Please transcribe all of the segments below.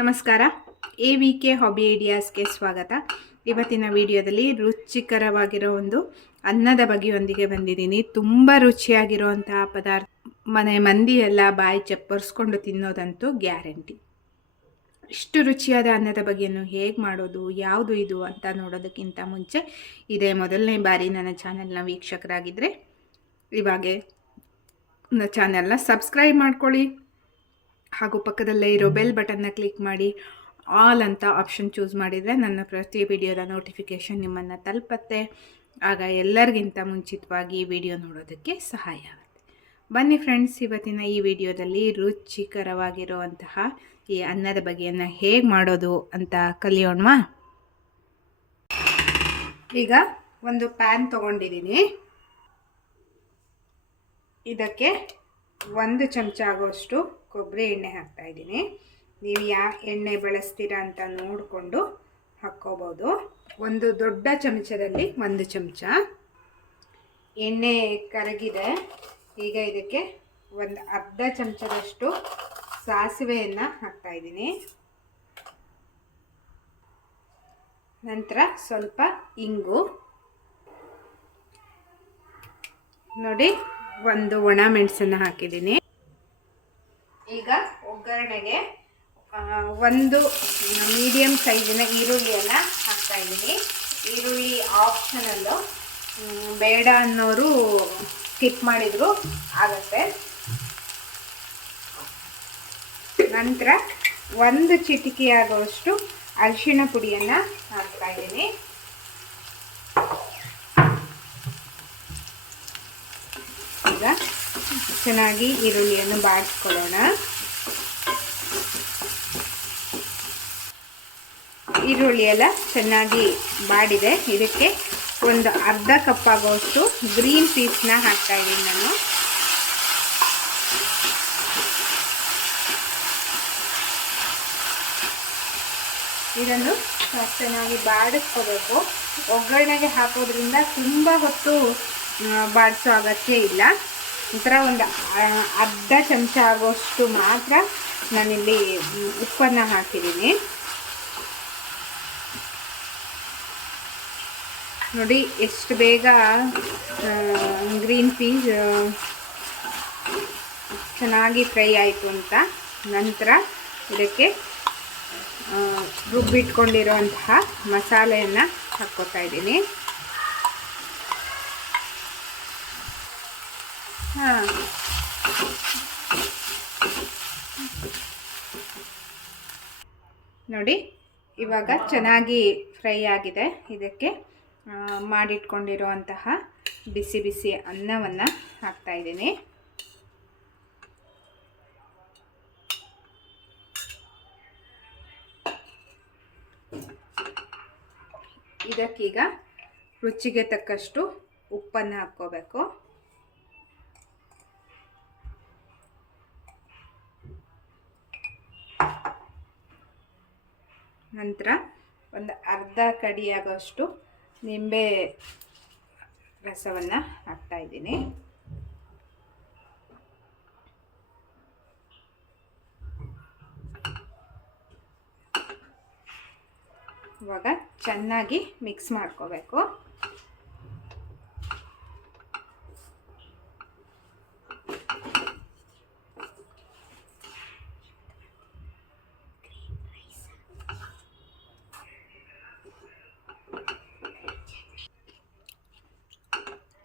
ನಮಸ್ಕಾರ. A V K hobby ಐಡಿಯಾಸ್ಗೆ ಸ್ವಾಗತ. ಇವತ್ತಿನ ವಿಡಿಯೋದಲ್ಲಿ ರುಚಿಕರವಾಗಿರೋ ಒಂದು ಅನ್ನದ ಬಗೆಯೊಂದಿಗೆ ಬಂದಿದ್ದೀನಿ. ತುಂಬ ರುಚಿಯಾಗಿರುವಂತಹ ಪದಾರ್ಥ ಮನೆ ಮಂದಿ ಎಲ್ಲ ಬಾಯಿ ಚಪ್ಪರ್ಸ್ಕೊಂಡು ತಿನ್ನೋದಂತೂ ಗ್ಯಾರಂಟಿ. ಇಷ್ಟು ರುಚಿಯಾದ ಅನ್ನದ ಬಗೆಯನ್ನು ಹೇಗೆ ಮಾಡೋದು, ಯಾವುದು ಇದು ಅಂತ ನೋಡೋದಕ್ಕಿಂತ ಮುಂಚೆ ಇದೇ ಮೊದಲನೇ ಬಾರಿ ನನ್ನ ಚಾನೆಲ್ನ ವೀಕ್ಷಕರಾಗಿದ್ದರೆ ಇವಾಗೆ ನನ್ನ ಚಾನೆಲ್ನ ಸಬ್ಸ್ಕ್ರೈಬ್ ಮಾಡ್ಕೊಳ್ಳಿ. ಹಾಗೂ ಪಕ್ಕದಲ್ಲೇ ಇರೋ ಬೆಲ್ ಬಟನ್ನ ಕ್ಲಿಕ್ ಮಾಡಿ ಆಲ್ ಅಂತ ಆಪ್ಷನ್ ಚೂಸ್ ಮಾಡಿದರೆ ನನ್ನ ಪ್ರತಿ ವಿಡಿಯೋದ ನೋಟಿಫಿಕೇಷನ್ ನಿಮ್ಮನ್ನು ತಲುಪತ್ತೆ. ಆಗ ಎಲ್ಲರಿಗಿಂತ ಮುಂಚಿತವಾಗಿ ವಿಡಿಯೋ ನೋಡೋದಕ್ಕೆ ಸಹಾಯ ಆಗುತ್ತೆ. ಬನ್ನಿ ಫ್ರೆಂಡ್ಸ್ ಇವತ್ತಿನ ಈ ವಿಡಿಯೋದಲ್ಲಿ ರುಚಿಕರವಾಗಿರುವಂತಹ ಈ ಅನ್ನದ ಬಗೆಯನ್ನು ಹೇಗೆ ಮಾಡೋದು ಅಂತ ಕಲಿಯೋಣವಾ? ಈಗ ಒಂದು ಪ್ಯಾನ್ ತೊಗೊಂಡಿದ್ದೀನಿ. ಇದಕ್ಕೆ ಒಂದು ಚಮಚ ಆಗೋಷ್ಟು ಕೊಬ್ಬರಿ ಎಣ್ಣೆ ಹಾಕ್ತಾ ಇದ್ದೀನಿ. ನೀವು ಯಾವ ಎಣ್ಣೆ ಬಳಸ್ತೀರಾ ಅಂತ ನೋಡಿಕೊಂಡು ಹಾಕ್ಕೋಬೋದು. ಒಂದು ದೊಡ್ಡ ಚಮಚದಲ್ಲಿ ಒಂದು ಚಮಚ. ಎಣ್ಣೆ ಕರಗಿದೆ. ಈಗ ಇದಕ್ಕೆ ಒಂದು ಅರ್ಧ ಚಮಚದಷ್ಟು ಸಾಸಿವೆಯನ್ನು ಹಾಕ್ತಾ ಇದ್ದೀನಿ. ನಂತರ ಸ್ವಲ್ಪ ಇಂಗು. ನೋಡಿ, ಒಂದು ಒಣ ಮೆಣಸನ್ನು ಹಾಕಿದ್ದೀನಿ. ಈಗ ಒಗ್ಗರಣೆಗೆ ಒಂದು ಮೀಡಿಯಂ ಸೈಜಿನ ಈರುಳ್ಳಿಯನ್ನು ಹಾಕ್ತಾ ಇದ್ದೀನಿ. ಈರುಳ್ಳಿ ಆಪ್ಷನಲ್ಲು ಬೇಡ ಅನ್ನೋರು ಸ್ಕಿಪ್ ಮಾಡಿದ್ರು, ಆಗತ್ತೆ. ನಂತರ ಒಂದು ಚಿಟಿಕೆ ಆಗುವಷ್ಟು ಅರಿಶಿನ ಪುಡಿಯನ್ನು ಹಾಕ್ತಾ ಇದ್ದೀನಿ. ಈಗ ಚೆನ್ನಾಗಿ ಈರುಳ್ಳಿಯನ್ನು ಬಾಡಿಸ್ಕೊಳ್ಳೋಣ ಈರುಳ್ಳಿ ಎಲ್ಲ ಚೆನ್ನಾಗಿ ಬಾಡಿದೆ. ಇದಕ್ಕೆ ಒಂದು ಅರ್ಧ ಕಪ್ ಆಗೋಷ್ಟು ಗ್ರೀನ್ ಪೀಸ್ನ ಹಾಕ್ತಾ ಇದ್ದೀನಿ ನಾನು. ಇದನ್ನು ಚೆನ್ನಾಗಿ ಬಾಡಿಸ್ಕೋಬೇಕು. ಒಗ್ಗರಣೆಗೆ ಹಾಕೋದ್ರಿಂದ ತುಂಬ ಹೊತ್ತು ಬಾಡಿಸೋ ಅಗತ್ಯ ಇಲ್ಲ. ಒಂಥರ ಒಂದು ಅರ್ಧ ಚಮಚ ಆಗೋಷ್ಟು ಮಾತ್ರ ನಾನಿಲ್ಲಿ, ಉಪ್ಪನ್ನು ಹಾಕಿದ್ದೀನಿ. ನೋಡಿ, ಎಷ್ಟು ಬೇಗ ಗ್ರೀನ್ ಪೀಸ್ ಚೆನ್ನಾಗಿ ಫ್ರೈ ಆಯಿತು ಅಂತ. ನಂತರ ಇದಕ್ಕೆ ರುಬ್ಬಿಟ್ಕೊಂಡಿರೋಂತಹ ಮಸಾಲೆಯನ್ನು ಹಾಕ್ಕೋತಾ ಇದ್ದೀನಿ. ಹಾಂ. ನೋಡಿ, ಇವಾಗ ಚೆನ್ನಾಗಿ ಫ್ರೈ ಆಗಿದೆ. ಇದಕ್ಕೆ ಮಾಡಿಟ್ಕೊಂಡಿರುವಂತಹ ಬಿಸಿ ಬಿಸಿ ಅನ್ನವನ್ನು ಹಾಕ್ತಾ ಇದ್ದೀನಿ. ಇದಕ್ಕೀಗ ರುಚಿಗೆ ತಕ್ಕಷ್ಟು ಉಪ್ಪನ್ನು ಹಾಕ್ಕೋಬೇಕು. ನಂತರ ಒಂದು ಅರ್ಧ ಕಡಿಯಾಗೋಷ್ಟು ನಿಂಬೆ ರಸವನ್ನು ಹಾಕ್ತಾ ಇದ್ದೀನಿ. ಇವಾಗ ಚೆನ್ನಾಗಿ ಮಿಕ್ಸ್ ಮಾಡ್ಕೋಬೇಕು.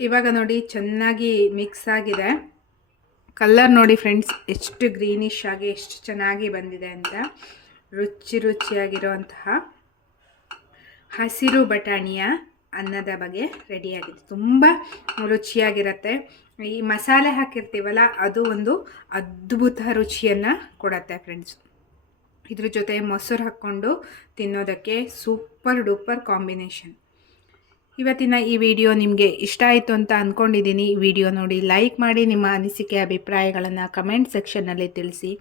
ಇವಾಗ ನೋಡಿ ಚೆನ್ನಾಗಿ ಮಿಕ್ಸ್ ಆಗಿದೆ. ಕಲ್ಲರ್ ನೋಡಿ ಫ್ರೆಂಡ್ಸ್ ಎಷ್ಟು ಗ್ರೀನಿಶ್ ಆಗಿ, ಎಷ್ಟು ಚೆನ್ನಾಗಿ ಬಂದಿದೆ ಅಂತ. ರುಚಿ ರುಚಿಯಾಗಿರುವಂತಹ ಹಸಿರು ಬಟಾಣಿಯ ಅನ್ನದ ಬಗ್ಗೆ ರೆಡಿಯಾಗಿದೆ ತುಂಬ ರುಚಿಯಾಗಿರುತ್ತೆ. ಈ ಮಸಾಲೆ ಹಾಕಿರ್ತೀವಲ್ಲ, ಅದು ಒಂದು ಅದ್ಭುತ ರುಚಿಯನ್ನು ಕೊಡುತ್ತೆ ಫ್ರೆಂಡ್ಸ್ ಇದ್ರ ಜೊತೆ ಮೊಸರು ಹಾಕ್ಕೊಂಡು ತಿನ್ನೋದಕ್ಕೆ ಸೂಪರ್ ಡೂಪರ್ ಕಾಂಬಿನೇಷನ್ ಇವತ್ತಿನ ಈ ವಿಡಿಯೋ ನಿಮಗೆ ಇಷ್ಟ ಆಯಿತು ಅಂತ ಅಂದ್ಕೊಂಡಿದ್ದೀನಿ ಈ ವಿಡಿಯೋ ನೋಡಿ ಲೈಕ್ ಮಾಡಿ, ನಿಮ್ಮ ಅನಿಸಿಕೆ, ಅಭಿಪ್ರಾಯಗಳನ್ನು ಕಮೆಂಟ್ ಸೆಕ್ಷನ್ನಲ್ಲಿ ತಿಳಿಸಿ.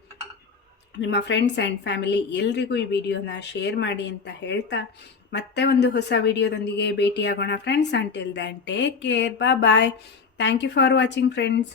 ನಿಮ್ಮ ಫ್ರೆಂಡ್ಸ್ ಆ್ಯಂಡ್ ಫ್ಯಾಮಿಲಿ ಎಲ್ರಿಗೂ ಈ ವಿಡಿಯೋನ ಶೇರ್ ಮಾಡಿ ಅಂತ ಹೇಳ್ತಾ ಮತ್ತೆ ಒಂದು ಹೊಸ ವಿಡಿಯೋದೊಂದಿಗೆ ಭೇಟಿಯಾಗೋಣ. Friends until then take care bye bye thank you for watching friends